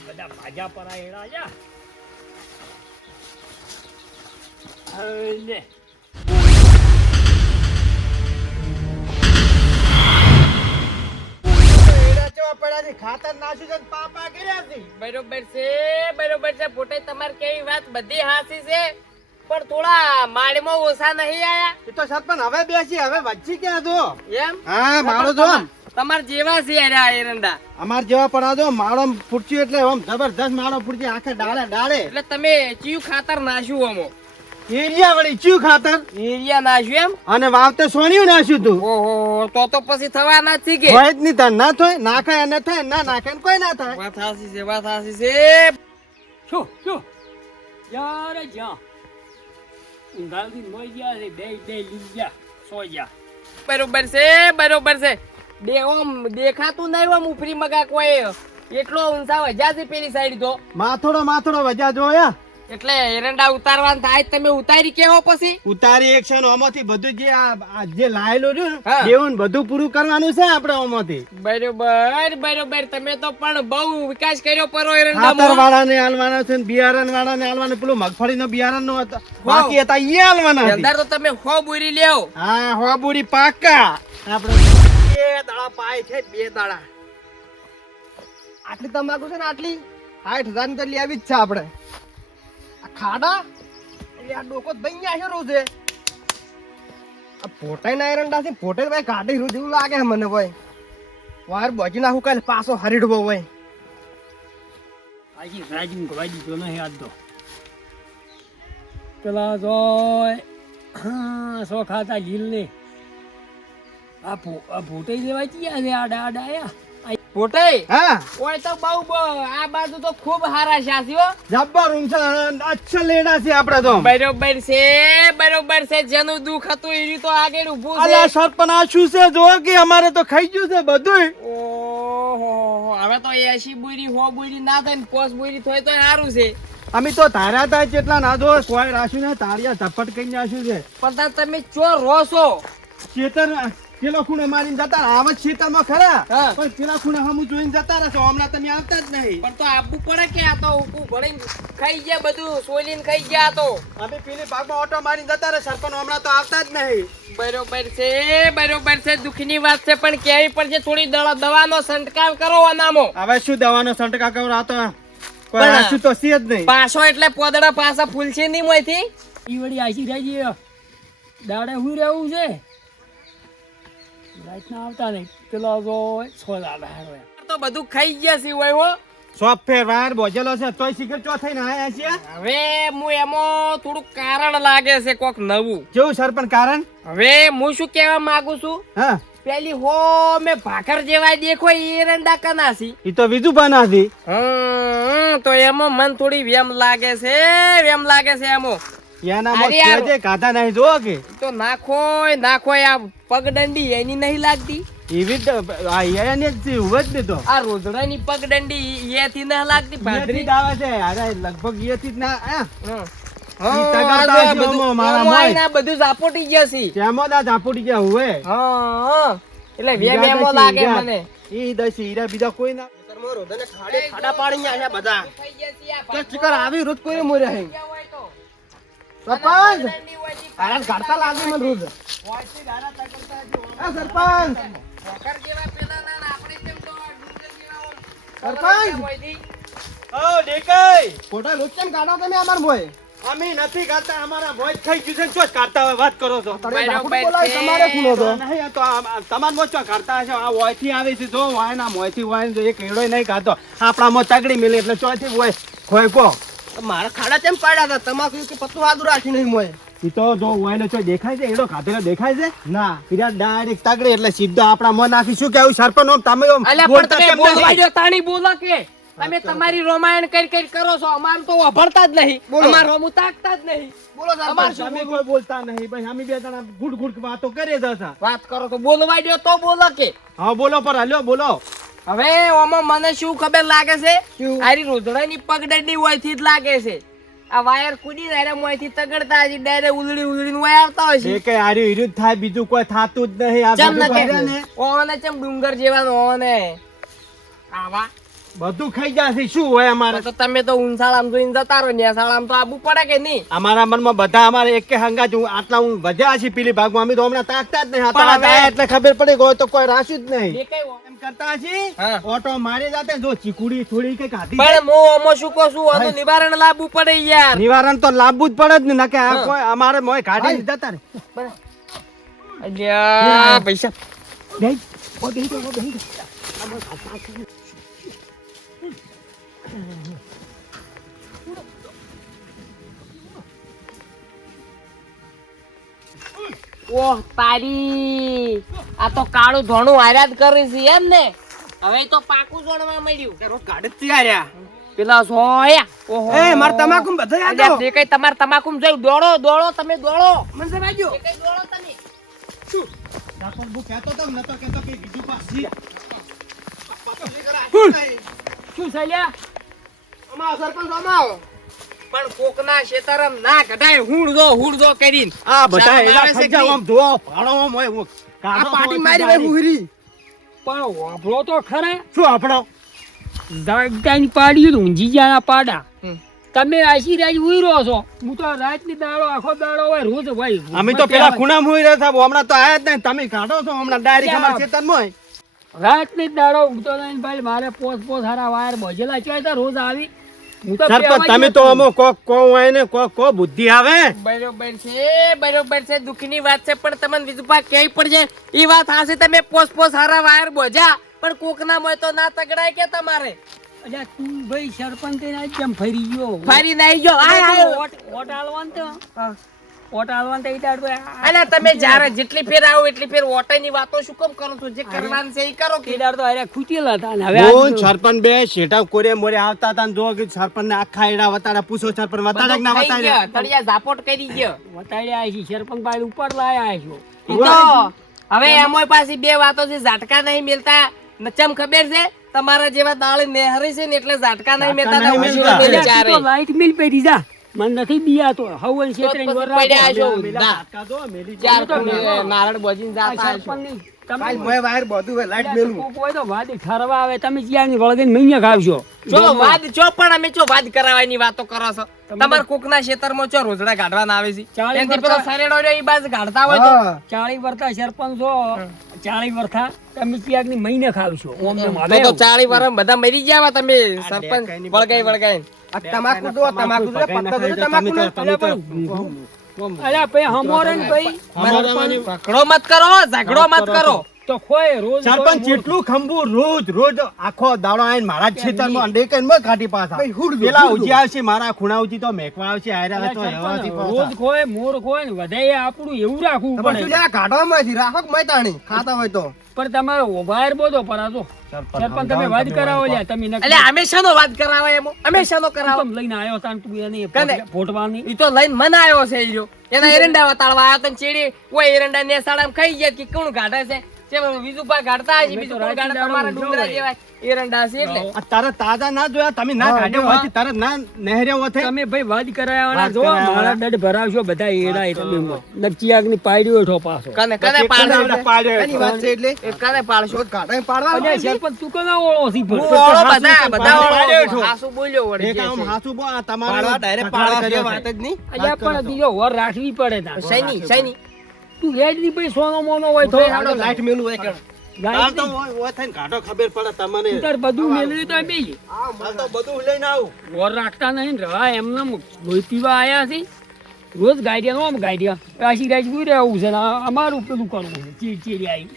બધા ભાજા પર હેડા જા લે ખાતર નાખ્યું છે પાપા કર્યા છે. બરોબર છે પોતે તમારે કેવી વાત બધી હાસી છે પણ થોડા માળમાં ઓછા નહીં આયા એ તો સરપંચ હવે બેસી હવે વચ્ચે ક્યાં તો એમ હા મારો જો તમાર જેવા છે અરે આ એરંડા અમાર જેવા પણ આ જો માળો ફૂટચ્યું એટલે આમ જબરદસ્ત માળો ફૂટચ્યું આખે ડાળે એટલે તમે ચિયું ખાતર નાખ્યું અમો એરિયા વળી ચિયું ખાતર યુરિયા નાખ્યું એમ અને વાવતે સોણિયું નાખ્યું તું ઓહો તો પછી થવાના જ છે કે હોય જ નહીં તાર ના થાય નાખે અને થાય ના નાખે ને કોઈ ના થાય વાત હાસી છે શું યાર જા ઊંઘાડી મોઈ ગયા છે બે લીજા સો જા બરોબર છે બે ઓમ દેખાતું નહીં ઓમ ઉપરી મગા કોઈ એટલો ઊંચા વજા છે પેલી સાઈડ તો માથોડો વજા જોયા એટલે એરંડા ઉતારવાન થાય તમે ઉતારી કેવો પછી ઉતારી એક્શન ઓમાંથી બધું જે આ જે લાયેલું છે હા. ને એવું બધું પૂરું કરવાનું છે આપણે ઓમાંથી બરોબર તમે તો પણ બહુ વિકાસ કર્યો પરો ખાતર એરંડા વાળાને આલવાના છે ને બિયારણ વાળાને આલવાના પેલું મગફળીનો બિયારણ નો બાકી હતા ઈ આલવાના હતી. અંદર તો તમે હો બોરી લેવ હા હો બુડી પાકા આપણે બે દાડા પાય છે બે દાડા આટલી તમાકુ છે ને આટલી 60,000 ની તો લેવી જ છે આપણે આ ખાડા એટલે આ ડોકો દઈ ગયા છે રોજે આ પોટાઈ ના એરંડા છે પોટાઈ ભાઈ કાઢી રોજ એવું લાગે છે મને ભાઈ વાર બોજી નાખું કાલે પાછો હરીડવો ભાઈ આજી રાજુ ગવાજી તો નહીં આજ તો પેલા જોય સો ખાતા જીલ ને આ ફૂટે દેવા ગયા છે આડા આયા પોટે હા ઓય તો બહુ આ બાજુ તો ખૂબ હારા શાસીઓ જબ્બર ઊંચા અચ્છા લેડા છે આપડા તો બરોબર છે જેનું દુખ હતું એ તો આગળ ઊભું છે અલા સરપંચ આ શું છે જો કે અમારે તો ખાઈ ગયું છે બધું ઓહો હવે તો 80 બોરી 100 બોરી ના થાય ને 5 બોરી થાય તો સારું છે અમે તો ધાર્યા તા જેટલા ના જો કોઈ રાખ્યું ને તારિયા ઝપટ કઈ નાખ્યું છે પણ તાર તમે ચો રોસો ખેતર પેલો ખૂણે મારીને જતા રહે. આવા જ ખેતરમાં ખરા હા. પણ પેલા ખૂણે હમું જોઈને જતા રહેશો હમણાં તમે આવતા જ નહીં પણ તો આપવું પડે કે આ તો ઊભું ભણીને ખાઈ ગયા બધું સોલીને ખાઈ ગયા તો અમે પેલી ભાગમાં ઓટો મારીને જતા રહે સરપંચ હમણાં તો આવતા જ નહીં બરોબર છે દુઃખની વાત છે પણ કેવી પડશે થોડી દવાનો છંટકાવ કરો આનામો હવે શું દવાનો સંટકા કરાવતો કોઈ પણ રાખ્યું તો છે જ નહીં પાછો એટલે પોદડા પાછા ફૂલશે નહીં મોયથી ઈ વળી આશી રાજી દાડે હું રહેવું છે રાત ના આવતા નહીં પેલો જોય સો દાડા હેરો તો બધું ખાઈ ગયા છે હોય હો સોપ ફેર વાર બોજેલો છે તોય શીખર ચો થઈને આયા છે હવે હું એમાં થોડું કારણ લાગે છે કોક નવું કેવું સરપંચ કારણ હવે હું શું કહેવા માંગુ છું હા પેલી હો મેં ભાકર જેવા દેખો એરંડા કનાસી ઈ તો બીજું બનાવી તો એમાં મન થોડી વેમ લાગે છે એમાં એના અરે યાર. જે કાઢા નહીં જો કે તો નાખો આ પગદંડી એની નહીં લાગતી એવી જ આ એની જ ઉભો જ નતો આ રોજડાની પગદંડી એથી ના લાગતી ભાદરી ભાદરી આવે છે અરે લગભગ એથી જ ના હા. ઈ તગાતા આ છે બધું- ઓમો મારા ઓમો મોય. આઈને બધું ઝાપોટી ગયા છે કેમો દા ઝાપુડી ગયા હુએ હા એટલે વેમ ઈરા એમો દસી, લાગે ઈરા. મને ઈ દસી ઈરા બીજા કોઈ ના ખાડા પાડી આયા બધા તો ચિકર આવી રોજ કોઈ મોરે હે સરપંચ આરા ગાડતા લાગે મને રોજ આ સરપંચ ઓ દેખાય ફોટા લોક કેમ કાઢો તમે અમાર મોય અમે નથી કાઢતા અમારા મોય થઈ ગયું છે ચોચ કાઢતા હોય વાત કરો છો તમારે ખૂણો તો નહીં તો તમાર મોય ચો કાઢતા હશો આ ઓય થી આવે છે જો વાય ના મોય થી વાય એક એડોય નહીં કાઢતો આપણા મો તગડી મિલે એટલે ચોથી હોય ખોય કો મારા ખાડા કેમ પાડ્યા હતા તમાકુ કે પત્તું આદુ રાખી નહીં મોય ઈ તો જો ઓય ને ચો દેખાય છે એડો ખાધેલો દેખાય છે ના પીરા ડાયરેક્ટ તગડી એટલે સીધો આપણા મો નાખી શું કેવું સરપંચ ઓમ તમે ઓમ અલ્યા પણ બોલતા તમે કેમ બોલવા નથી? દો તાણી બોલો કે તમે તમારી રોમાયણ કરી કરો છો અમાર તો વભળતા જ નહીં બોલો. અમાર રોમું તાકતા જ નહીં બોલો અમાર સરપંચ શું અમે કોઈ બોલતા નહીં ભાઈ અમે બે જણા ગુડ ગુડ વાતો કરે જ હતા વાત કરો તો બોલવા દો તો બોલો કે હા બોલો પર હાલ્યો બોલો હવે ઓમાં મને શું ખબર લાગે છે શું? આરી રોજડાની પગડંડી હોયથી જ લાગે છે આ વાયર કુડી રે મોયથી તગડતા હજી ડાયરેક્ટ ઉલડીને વાય આવતા હોય એ છે કઈ આર્યું હીરું જ થાય બીજું કોઈ થાતું જ નહીં આ ચમ બધું ન કરે ને કે ઓને ચમ ડુંગર જેવાનો ઓને આવા બધું ખાઈ જશે શું હોય અમારે તો તમે તો ઊંસાળામાં જોઈને જતા રહો ને શાળામાં તો આબુ પડે કે નહીં? અમારા મનમાં બધા અમારે એક કે હંગા જ આટલા હું વધ્યા છે પેલી ભાગમાં અમે તો હમણાં તાકતા જ નહીં પણ હતા હવે- એટલે ખબર પડી ગયો તો કોઈ રાખ્યું જ નહીં દેખાય હો. એમ કરતા છીએ હા. ઓટો મારી જાતે જો ચીકુડી થોડી કઈ ખાધી પણ હું આમાં શું કહું છું આનું નિવારણ લાવવું પડે યાર. નિવારણ તો લાવવું જ પડે જ ને નકે આ હા. કોઈ અમારે મોય કાઢી જતા રે અલ્યા પૈસા બેહી. ઓ બેહી જાઓ, ઓ બેહી જાઓ. ઓહ તારી આ તો કાળું ધોણું હાર્યા જ કરે છે એમ ને? હવે તો પાકું જોણવા મળ્યું. પેલા સોયા ઓહો એ માર તમાકુ બધા યાદ અલ્યા તે કઈ તમાર તમાકુમ જોઈ દોડો દોડો તમે દોડો મને તો વાગ્યો. તે કઈ દોડો તમે. સરપંચ બુ કહેતો તો નતો કહેતો કે બીજું પાછી શું ચાલ્યા? અમારો સરપંચ અમારો પણ કોકના શેતરમ ના કઢાય હુડ જો કરીને આ બધા શાક એલા મારે છે ખજા આમ જો ભાડો આમ હોય હું કાઢો પાટી તો મારી હોય હોય હુરી પણ વાપરો તો ખરા. શું આપણો જાગતાની પાડ્યું ઊંઝી જ્યાંના પાડા. હમ. તમે આશી રાજ ઉઈ છો. હું તો રાતની દાડો આખો દાડો હોય રોજ ભાઈ. અમે તો પેલા ખૂણામાં હોઈ રહ્યા હતા હમણાં તો આયા જ નહીં તમે કાઢો છો હમણાં ડાયરેક્ટ અમારા ખેતરમાં હોય રાતની જ દાડો ઉગતો નહીં ભાઈ. મારે પોસ હારા વાયર બોજેલા ચોય તો રોજ આવી. હું તો સરપંચ પહેવા તમે જ તો નહોતો. અમો કો હોય ને કો બુદ્ધિ આવે બરોબર છે દુઃખની વાત છે પણ તમને વિજુપા ક્યાંય પડશે એ વાત હાશે તમે પોસ હારા વાયર બોજા પણ કોકના મોય તો ના તગડાય કે તમારે અલ્યા તું ભાઈ સરપંચ થઈને આજ કેમ ફરી ગયો? ફરી નાઈ જો ઓટ આલવાન તો ઓટ આલવાન તો ઈ દાડો અલ્યા તમે જ્યારે જેટલી ફેર આવો એટલી ફેર ઓટાની વાતો શું કેમ કરો છો જે કરવાનું છે એ કરો ઈ કે દાડો તો હારે ખૂટેલા હતા ને હવે હું આજ સરપંચ બે શેઠા કોરે મોરે આવતા હતા ને જો કે સરપંચ ને આખા એડા વતાડા પૂછો સરપંચ વતાડા કે ના બધું ખાઈ ગયા, વતાડા તળિયા ઝાપોટ કરી ગયો વતાડ્યા છે સરપંચ ભાઈ ઉપર લાયા છો. ઈ તો હવે એમોય પાછી બે વાતો છે ઝાટકા નહીં મિલતા ચમ ખબર છે તમારા જેવા દાળ નેહરી છે ને એટલે ઝાટકા નહીં મિલતા ને ઝાટકા નહીં ઊંચું મિલતા. મિલે અલ્યા તું ચારે. તો લાઈટ મિલ પેરી જા. મને નથી દિયા તો હવન ક્ષેત્રે તો વર પછી પડ્યા રાખો. છો. મેલા ના. હાથકા જો, મેલી ચાર જો. પણ નારળ બોજીને આ જાતા હશો. સરપંચની તમે કાલ મોય વાયર બધું હોય, લાઈટ મેલું કોક હોય તો વાદી ઠરવા આવે. તમે જ્યાંની વળગીને મહિને ખાવશો. જો વાદ જો પણ અમે જો વાદ કરાવવાની વાતો કરો છો તમાર કોકના ખેતરમાં ચો રોજડા કાઢવાના આવે છે ચાલી એનથી પેલો વર્ષા- સરેડો રહ્યો ઈ બાજુ કાઢતા હોય તો હા. 40 વર્ષા સરપંચ છો. 40 વર્ષા તમે ક્યાંકની મહિને ખાવશો. ઓમ ને તો મારે તો 40 વર્ષ બધા મરી ગયા તમે સરપંચ ડેકાઈની વળગાઈ તમાકુ જો, તમાકુ જો, પત્તા જો, તમાકુ નો. અલ્યા ભાઈ હમોરે ને ભાઈ ઝઘડો મત કરો ઝઘડો મત કરો તો ખોય રોજ સરપંચ જેટલું ખંભું રોજ આખો દાડો આઈને મારા જ ખેતરમાં અંડે કરીને મેં કાઢી પાછા પેલા ઉજી આવશે મારા ખૂણા ઉજી તો મેકવા આવશે આયરા તો હવાથી રોજ પાછા. ખોય મોર ખોય ને વધારે આપણું એવું રાખવું પડે. પણ તમારો વાયર બોધો પરાતો સરપંચ તમે વાત કરાવો લ્યા તમે નક્કી. એટલે અમે શાનો વાત કરાવે એમ અમે શાનો તું કરાવો તમ લઈને આવ્યો તા ને તું એને કને? ફોટવાની ઈ તો લઈને મને આવ્યો છે ઈ રહ્યો. એના એરંડા વતાળવા આવ્યો તો ચેડી ઓય એરંડા ને સાડામાં ખાઈ ગયા કે કોણ ગાઢે છે જે બીજું પા ગાઢતા હશે બીજું કોણ ગાઢે તમારા ડુંગરા જેવા એરંડા છે એટલે આ તારે તાજા ના જોયા તમે ના કાઢ્યા હોય તારે ના નહેર્યા હોય છે. તમે ભાઈ વાત કરાવવાના વાત જો કરાવવાના. મારા દડ ભરાવશો બધા એડા એ તમે નકચિયાક ની પાડ્યો હેઠો પાછો. કને પછી પાડશો પાડ્યો એની વાત છે એટલે એ કને પાડશો અલ્યા સરપંચ તું કોના ઓળો છી હું પણ? ઓળો હાસુ બધા તો બધા પાડ્યો ઓળો છો. હાસુ બોલ્યો વળી એક જે આમ છે. હાસુ બો આ તમારે વાત જ નહીં અલ્યા પણ બીજો વર રાખવી પડે તા. સૈની તું હેડ ની ભાઈ સોનો મોનો હોય તો લાઈટ મેલું હોય કે લાઈટ તો હોય થઈને કાઢો ખબર પડે તમને તાર બધું મેળવી તો બી હાલ તો બધું લઈને આવું વર રાખતા નહીં ને રવા એમને લોહી પીવા આયા છે રોજ ગાઈડિયા નો ગાઈડિયા આશી રાજ પૂરે આવું છે ને અમારું પેલું કરવું છે ચીડી આવી